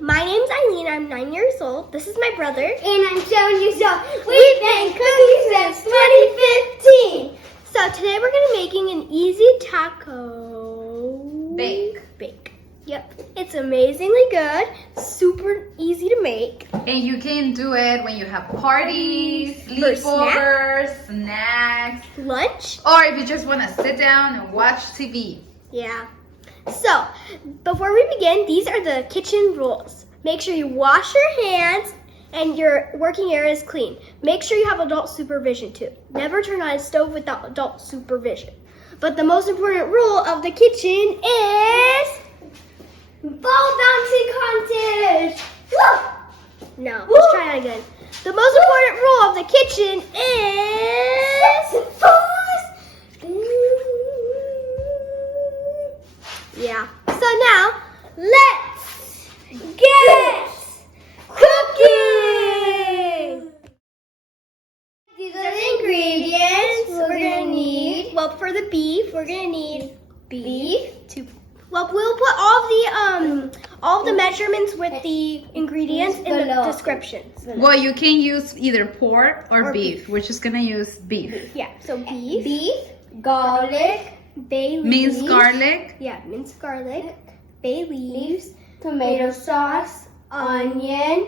My name's Aileen. I'm 9 years old. This is my brother. And I'm 7 years old. We've been cooking since 2015. So today we're gonna be making an easy taco Bake. Yep, it's amazingly good, super easy to make. And you can do it when you have parties, For sleepovers, snacks, lunch. or if you just want to sit down and watch TV. Yeah. So, before we begin, these are the kitchen rules. Make sure you wash your hands and your working area is clean. Make sure you have adult supervision too. Never turn on a stove without adult supervision. But the most important rule of the kitchen is Ball bouncing contest. Woo! no. Let's try that again. The most important rule of the kitchen is yeah. So now let's get cooking. These are the ingredients we're gonna need. Well, for the beef, we're gonna need beef. Well, we'll put all the measurements with the ingredients in the descriptions. Well, you can use either pork or beef. We're just gonna use beef. Yeah. So beef, Garlic, bay leaves, Minced garlic, yeah, minced garlic, bay leaves, tomato sauce, onion.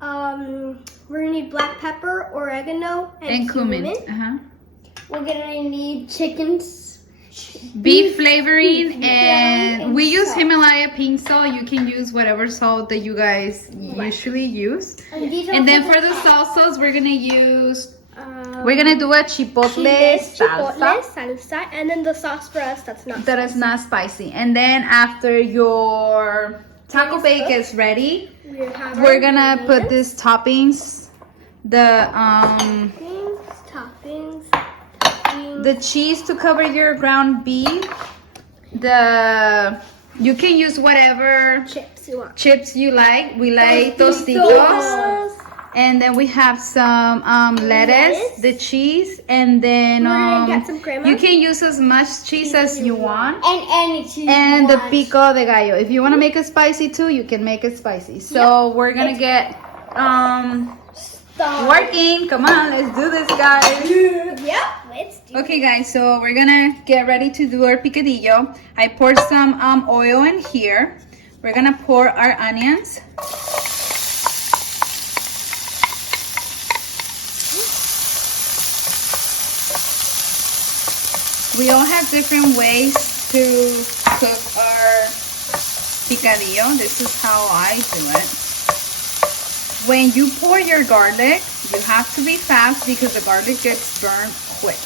We're gonna need black pepper, oregano, and cumin. We're gonna need chickens. Beef flavoring, and we use Himalaya pink salt. You can use whatever salt that you guys usually use. And then for the salsas, we're gonna use. We're gonna do a chipotle salsa, and then the sauce for us that's not. That is not spicy. And then after your taco bake is ready, we're gonna put these toppings. The cheese to cover your ground beef. You can use whatever chips you like. We like Tostitos. And then we have some lettuce, the cheese, and then get some crema. you can use as much cheese as you want. And any cheese. And the pico de gallo. If you want to make it spicy too, you can make it spicy. So we're gonna get working. Come on, let's do this, guys. Yep, let's do it. Okay, guys, so we're gonna get ready to do our picadillo. I poured some oil in here. We're gonna pour our onions. We all have different ways to cook our picadillo. This is how I do it. When you pour your garlic, you have to be fast because the garlic gets burnt quick.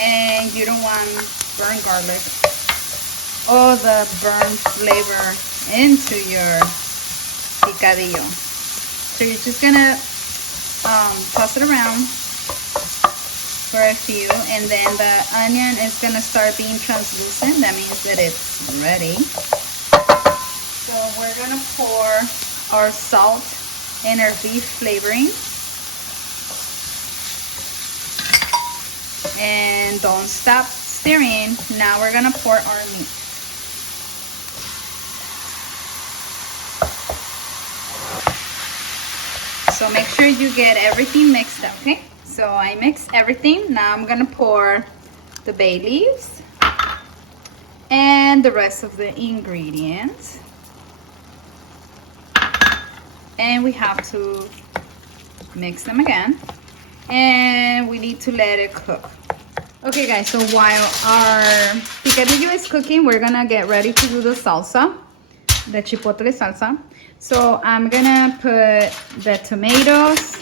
And you don't want burnt garlic or the burnt flavor into your picadillo. So you're just gonna toss it around for a few, and then the onion is gonna start being translucent. That means that it's ready. So we're gonna pour our salt and our beef flavoring, and don't stop stirring. Now we're gonna pour our meat. So make sure you get everything mixed up, okay? So I mixed everything. Now I'm gonna pour the bay leaves and the rest of the ingredients. And we have to mix them again. And we need to let it cook. Okay, guys, so while our picadillo is cooking, we're gonna get ready to do the salsa, the chipotle salsa. So I'm gonna put the tomatoes,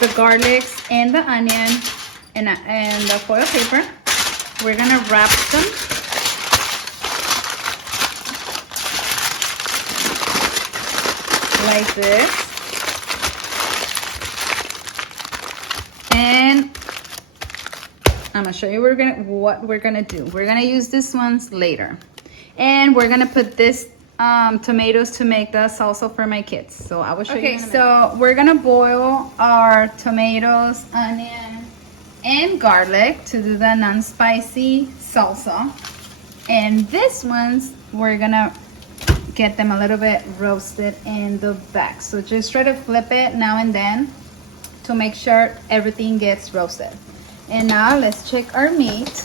the garlics, and the onion, and the foil paper. We're gonna wrap them. Like this. And I'm gonna show you what we're gonna do. We're gonna use these ones later. And we're gonna put this tomatoes to make the salsa for my kids. So I will show you in a minute. So we're gonna boil our tomatoes, onion, and garlic to do the non-spicy salsa. And this ones we're gonna get them a little bit roasted in the back. So just try to flip it now and then to make sure everything gets roasted. And now let's check our meat.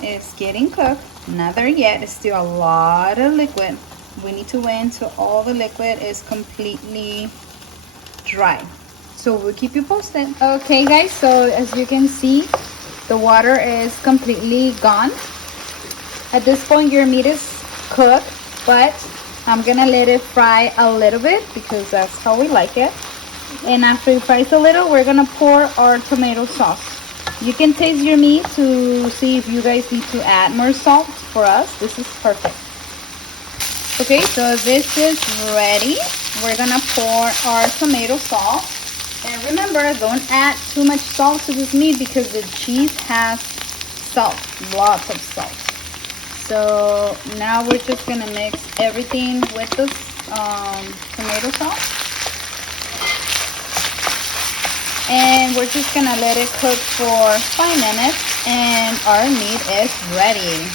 It's getting cooked. Not there yet. It's still a lot of liquid. We need to wait until all the liquid is completely dry. So we'll keep you posted. Okay guys, so as you can see, the water is completely gone. At this point your meat is cooked, but I'm gonna let it fry a little bit because that's how we like it. And after it fries a little, we're gonna pour our tomato sauce. You can taste your meat to see if you guys need to add more salt. For us, this is perfect. Okay, so this is ready. We're gonna pour our tomato sauce. And remember, don't add too much salt to this meat because the cheese has salt, lots of salt. So now we're just gonna mix everything with the tomato sauce. And we're just gonna let it cook for 5 minutes and our meat is ready.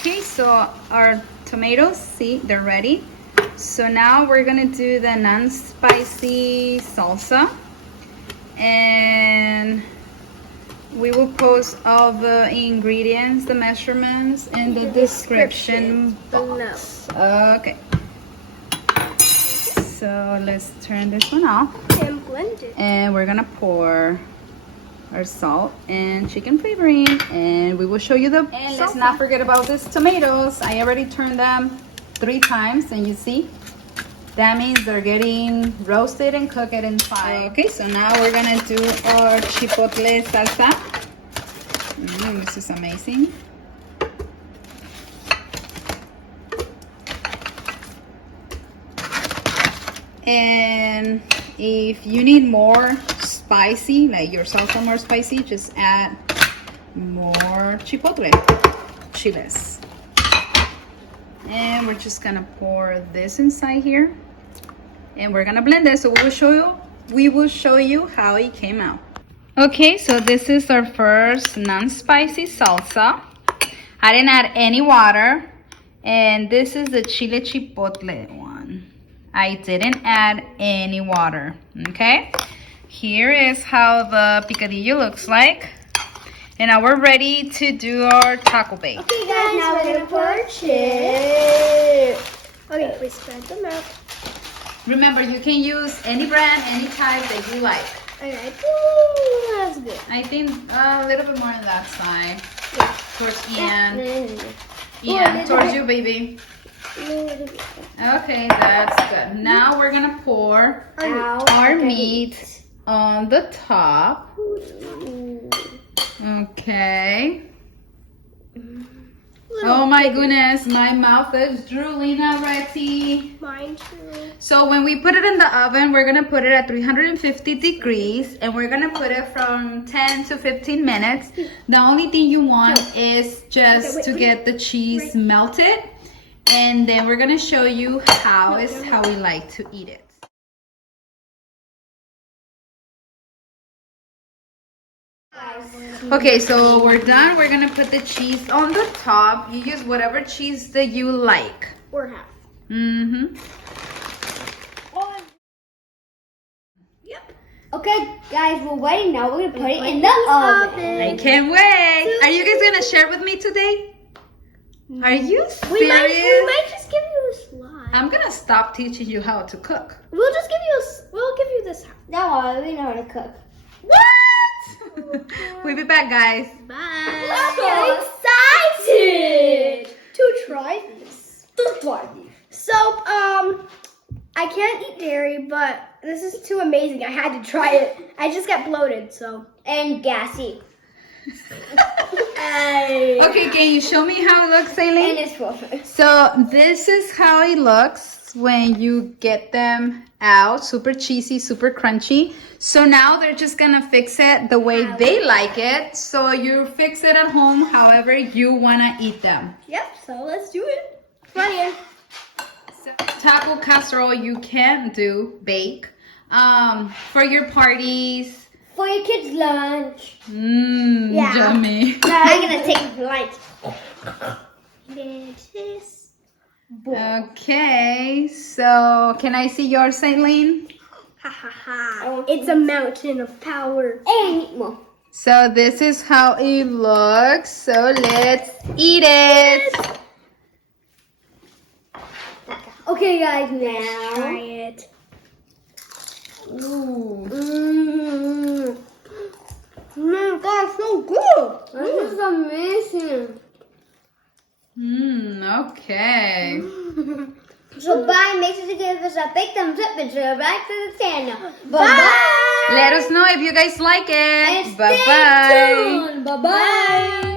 Okay, so our tomatoes, see, they're ready. So now we're gonna do the non-spicy salsa. And we will post all the ingredients, the measurements in the description box. Okay. So let's turn this one off. And blend it. And we're gonna pour our salt and chicken flavoring, and we will show you the and let's not forget about these tomatoes. I already turned them 3 times, and you see that means they're getting roasted and cooked inside. Okay, so now we're gonna do our chipotle salsa. This is amazing. And if you need more spicy, like your salsa more spicy, just add more chipotle, chiles. And we're just gonna pour this inside here, and we're gonna blend it. So we will show you how it came out. Okay, so this is our first non-spicy salsa. I didn't add any water, and this is the chile chipotle one. I didn't add any water. Okay, here is how the picadillo looks like. And now we're ready to do our taco bake. Okay guys, now we're gonna pour our chips. Okay, we spread them out. Remember, you can use any brand, any type that you like. Alright, ooh, that's good. I think a little bit more on that side. Yeah. Towards Ian. Yeah. Ian, towards you, baby. Okay, that's good. Now we're gonna pour our meat on the top. Okay. Oh my goodness, my mouth is drooling already. Mine too. So when we put it in the oven, we're gonna put it at 350 degrees, and we're gonna put it from 10 to 15 minutes. The only thing you want is just to get the cheese melted, and then we're gonna show you how we like to eat it. Okay, so we're done. We're gonna put the cheese on the top. You use whatever cheese that you like. Or half. Yep. Okay, guys, we're waiting now. We're gonna put it in the oven. I can't wait. Are you guys gonna share with me today? Are you serious? We might just give you a slide. I'm gonna stop teaching you how to cook. We'll just give you we'll give you this. No, we know how to cook. What? We'll be back, guys. Bye. I'm so excited to try this. to try this. So, I can't eat dairy, but this is too amazing. I had to try it. I just got bloated, so. And gassy. Okay, can you show me how it looks, Aileen? And it's perfect. So this is how it looks when you get them out. Super cheesy, super crunchy. So now they're just gonna fix it the way they like it. So you fix it at home however you wanna eat them. Yep, so let's do it. Come on in. So, taco casserole you can bake for your parties. For your kids' lunch. Yeah. Yummy. I'm gonna take lunch. Lettuce. Okay, so can I see yours, Aileen? Ha ha ha. It's a mountain of power. And more. So this is how it looks. So let's eat it. Okay, guys, now. Try it. Ooh. That's so good. This is amazing. Okay. So bye. Make sure to give us a big thumbs up and subscribe to the channel. Bye. Let us know if you guys like And it. stay Bye-bye. tuned. Bye-bye.